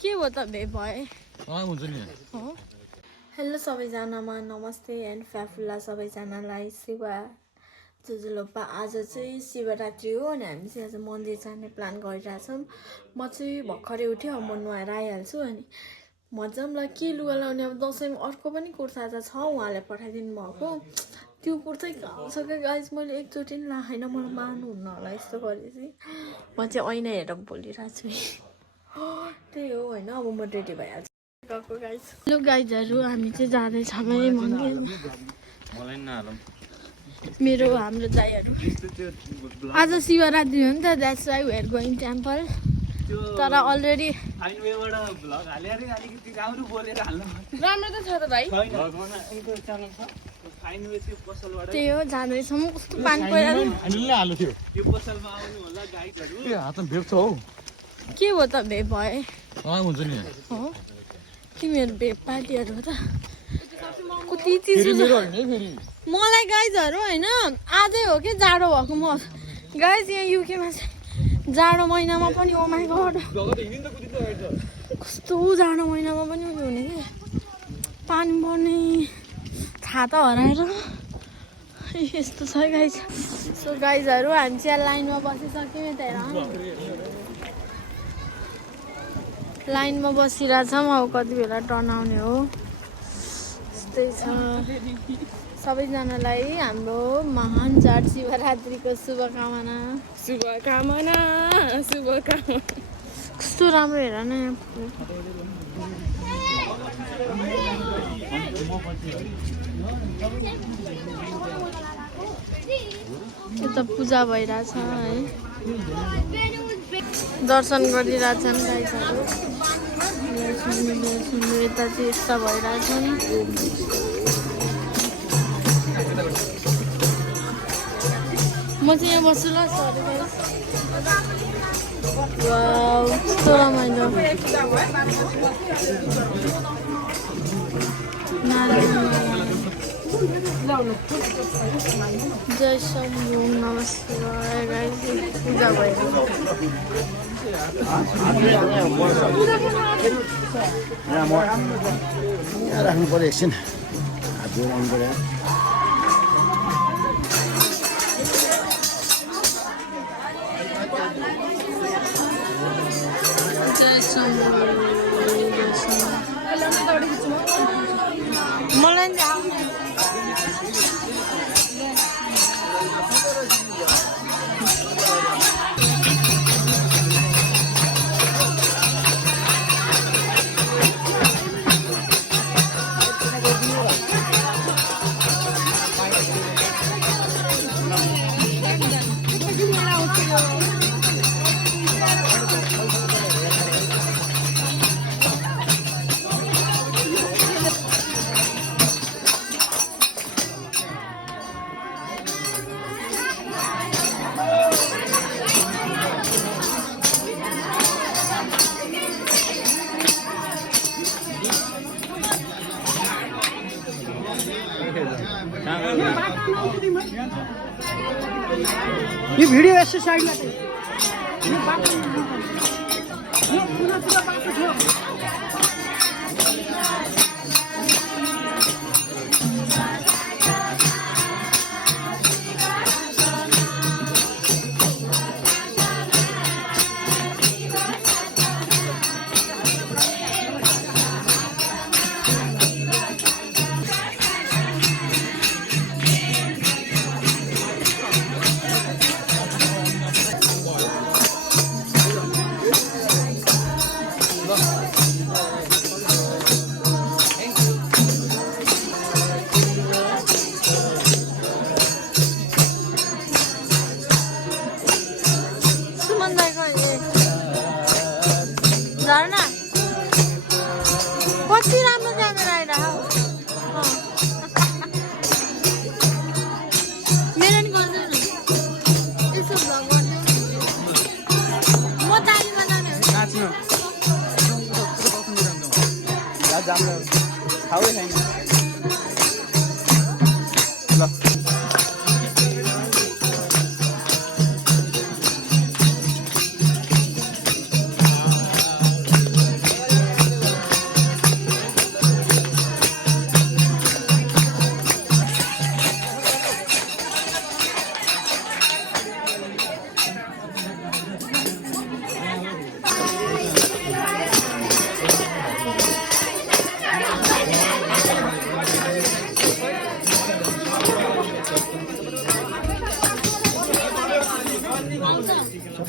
के हो त भेप भए हेलो सबैजनामा नमस्ते एन्ड फ्याफुल्ला सबैजनालाई शिवा जुजुलोपा आज चाहिँ शिवरात्रि हो अनि हामी चाहिँ आज मन्दिर जाने प्लान गरिरहेछौँ म चाहिँ भर्खरै उठ्यो म नुहाएर आइहाल्छु अनि मजा ल के लुगा लाउने अब दसैँमा अर्को पनि कुर्ता त छ उहाँले पठाइदिनु भएको त्यो कुर्तै गाउँछ गाइज मैले एकचोटि पनि लाएन मलाई मान्नुहुन्न होला यस्तो गरेपछि म चाहिँ ऐना हेरेर बोलिरहेको छु त्यही हो होइन अब म रेडी भइहाल्छु गएको गाइज हेलो गाइजहरू हामी चाहिँ जाँदैछौँ है मन्दिर मेरो हाम्रो दाइहरू आज शिवरात्रि हो नि त that's why we are going temple तर अलरेडी राम्रो त छ त भाइ त्यही हो जाँदैछौँ कस्तो पानी परिहाल्यो के हो त भेप भए हो तिमीहरू भेप पार्टीहरू हो त कति चिज मलाई गाइजहरू होइन आजै हो कि जाडो भएको म गाइज यहाँ युकेमा चाहिँ जाडो महिनामा पनि ओ माइ गॉड कस्तो जाडो महिनामा पनि हुने कि पानी पर्ने छाता हराएर यस्तो छ गाइज सो गाइजहरू हामी चाहिँ लाइनमा बसिसक्यौँ त्यहाँ लाइनमा बसिरहेछौँ अब कति बेला टर्न आउने हो यस्तै छ सबैजनालाई हाम्रो महान चाड शिवरात्रिको शुभकामना कस्तो राम्रो हेर न यता पूजा भइरहेछ है दर्शन गरिरहेछन् गाइजहरू यता चाहिँ यस्ता भइरहेछन् म चाहिँ यहाँ बस्छु ल सरी कस्तो रमाइलो जय शम्भु नमस्कार गाइस पूजा भइरहेछ राख्नु पर्यो एकछिन हात जोडाउनु पर्यो मलाई यो भिडियो यसो साइडमा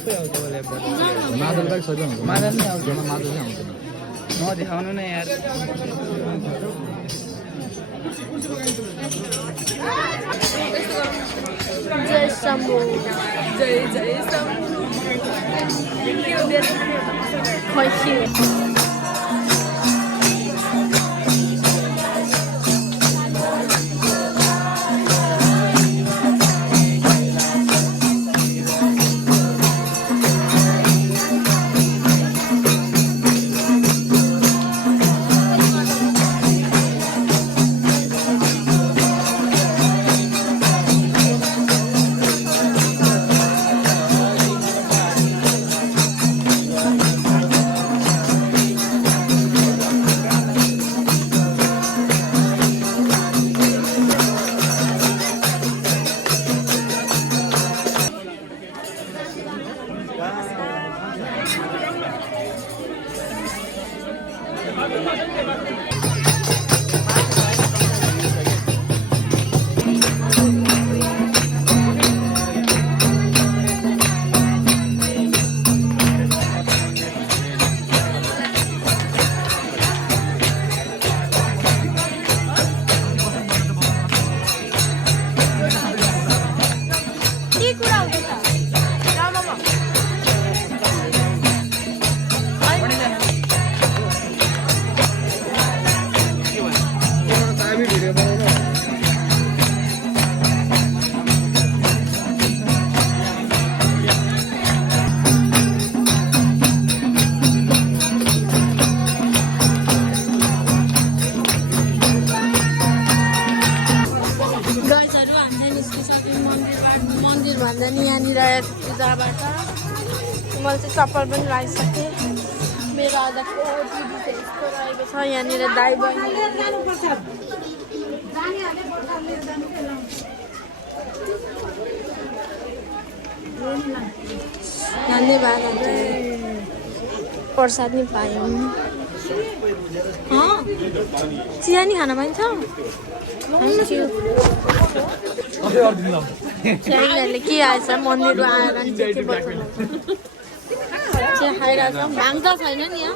सबै आउँछ मलाई मादल बाइक सजिलो हुन्छ मादल नै आउँछ मादल चाहिँ आउँदैन नदेखाउनु न यार जय शम्भु जय जय शम्भु खुसी भन्दा नि यहाँनिर पूजाबाट मैले चाहिँ चप्पल पनि लगाइसकेँ मेरो आधाको दिदी चाहिँ यस्तो रहेको छ यहाँनिर दाइ बहिनी धन्यवाद प्रसाद नि पायौँ चिया नि खान पाइन्छ यिनीहरूले के आएछ मन्दिरमा आएर नि चिया खाइरहेछ भाङ त छैन नि यहाँ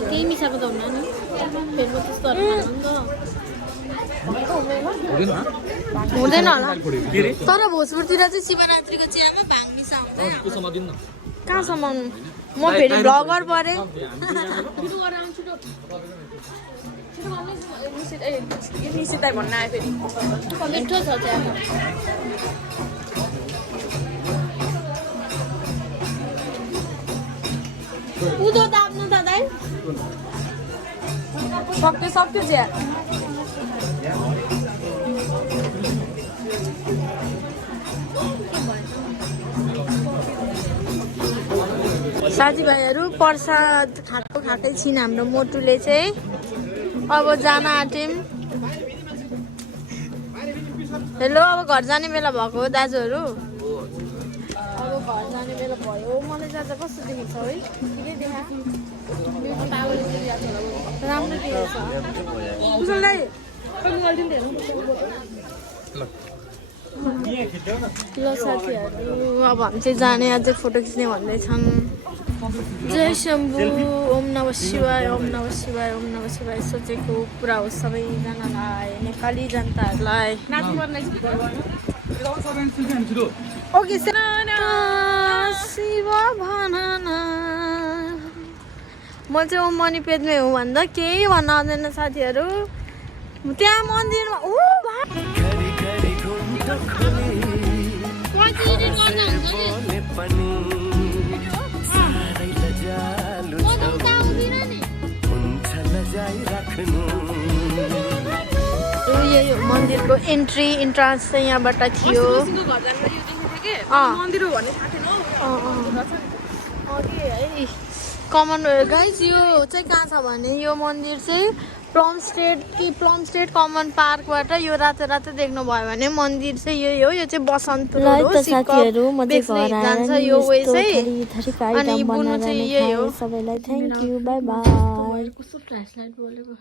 केही मिसाएको त हुन्न नि फेरि त्यस्तोहरू हुँदैन होला तर भोजपुरतिर चाहिँ शिवरात्रिको चियामा भाङ मिसाउँदैन कहाँसम्म म फेरि ब्लगर परेँ निश्चितै भन्न आयो फेरि मिठो छ चिया उदो ताप्नु त दाइ सक्यो चिया साथीभाइहरू प्रसाद खाएकै छिन् हाम्रो मोटुले चाहिँ अब जान आँट्यौँ हेलो अब घर जाने बेला भएको हो दाजुहरू अब घर जाने बेला भयो मलाई जाँदा कस्तो देखेको छ है ठिकै देखा राम्रो ल साथीहरू अब हामी चाहिँ जाने अझै फोटो खिच्ने भन्दैछन् जय शम्भु ओम नमः शिवाय ओम नमः शिवाय ओम नमः शिवाय सोचेको पुरा होस् सबैजनालाई नेपाली जनताहरूलाई ओके शिव भनन म चाहिँ ओम मणि पेदमै हो भन्दा केही भन्न आउँदैन साथीहरू त्यहाँ मन्दिरमा यो मन्दिरको इन्ट्रान्स चाहिँ यहाँबाट थियो कमन गाइज यो चाहिँ कहाँ छ भने यो मन्दिर चाहिँ प्लम स्टेट कमन पार्कबाट यो रातो रातो देख्नुभयो भने मन्दिर चाहिँ यही हो यो चाहिँ बसन्त साथीहरू म चाहिँ घर जान्छ यो वे चाहिँ अनि बुन्नु चाहिँ यही हो सबैलाई थ्याङ्क यू बाई बाई कस्तो फ्ल्यास लाइट बोलेको